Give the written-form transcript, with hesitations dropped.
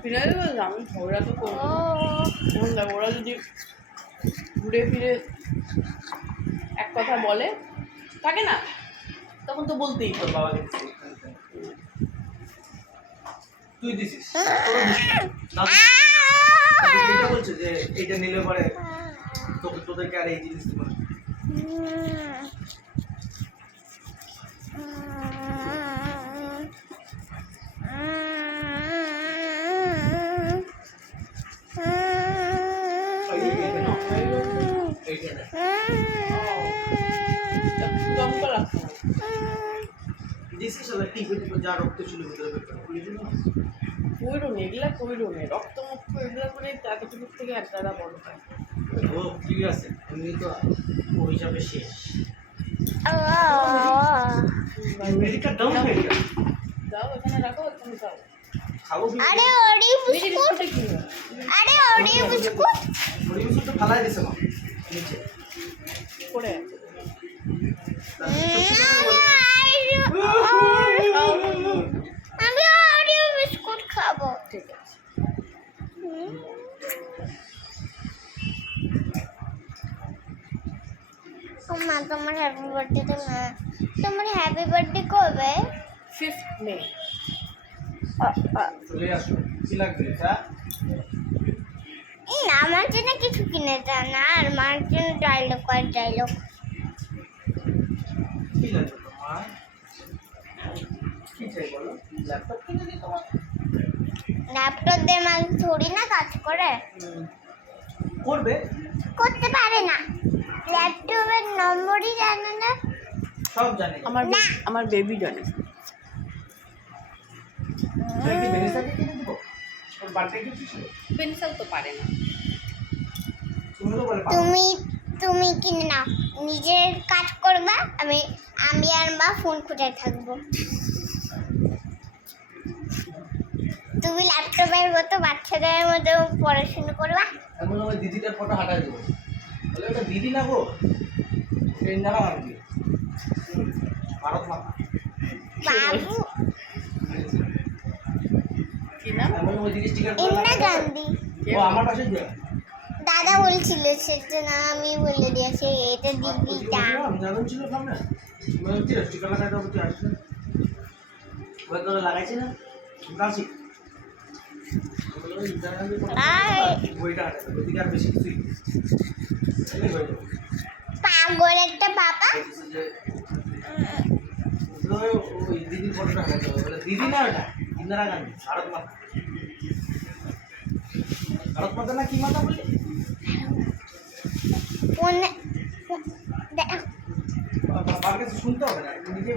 Phenyl বললাম ওরা তো করবো ওরা যদি ঘুরে ফিরে এক কথা বলে থাকে না তখন তো বলতেই তোর বাবাকে তুই দিছিস এটা বলছে যে এইটা নিলে পরে তোদেরকে আর এই জিনিস দিব না। যা রক্ত ছিল কইরুন এগুলা কইরুন রক্ত মুক্ত এগুলা করে এতটুকু থেকে একটা বড় হয় ও ঠিক আছে এমনি তো ওই হিসাবে শেষ মেডিকেল ডাউন হয়ে গেল যাও এখানে রাখো তুমি খাও খাবো আরে ওরি বিস্কুট আরে ওরি বিস্কুট তো ফালাই দিছে মা নিচে পড়ে আমি ওরি বিস্কুট খাবো ঠিক আছে মা তোমার হ্যাপি বার্থডে তো না তোমার হ্যাপি বার্থডে কবে 5th মে চলে আসো কি লাগবে এটা এই আমার জন্য কিছু কিনে দাও না আর মার জন্য ডায়লগ কি লাগবে তোমার কি চাই বলো ল্যাপটপ কিনে দিই তোমার ল্যাপটপ দিয়ে মা থোড়ি না কাজ করে করবে করতে পারে না ল্যাপটপের নম্বরই জানে না সব জানে আমার বেবি জানে তুই কি বেনিসাকে কিনে দিব ওর বার্থডে গিফট ছিল পেন্সিল তো পারে না তুমি তো বলে তুমি কিনে নাও নিজের কাজ করবা আমি আর মা ফোন খুঁজে থাকবো তুমি ল্যাপটপের মতো বাচ্চাদের মতো পড়াশোনা করবা এমন ওই দিদিটার ফটো হাঁটাই দেবো বলে ওটা দিদি না গো ট্রেন যারা আনবি ভারত মাতা বাবু কি নাম এমন ওই দিদি স্টিকার ইন্দিরা গান্ধী ও আমার পাশে দিয়ে দাদা বলছিল সেজন্য আমি বলে দিয়েছি এটা দিদিটা আমি জানো ছিল সামনে মানে কি স্টিকার লাগাইতে হবে তুই আসছিস ওই করে লাগাইছি না কাশি বইটা হাঁটাই ওইদিকে আর বেশি কিছুই পাগল একটা বাবা ওই দিদির ফটোটা হাঁটাতে হবে বলে দিদি না ওটা ইন্দিরা গান্ধী ভারত মাতা ভারত মাতা না কি মাতা বললি ফোনে বাবার কাছে শুনতে হবে না নিজে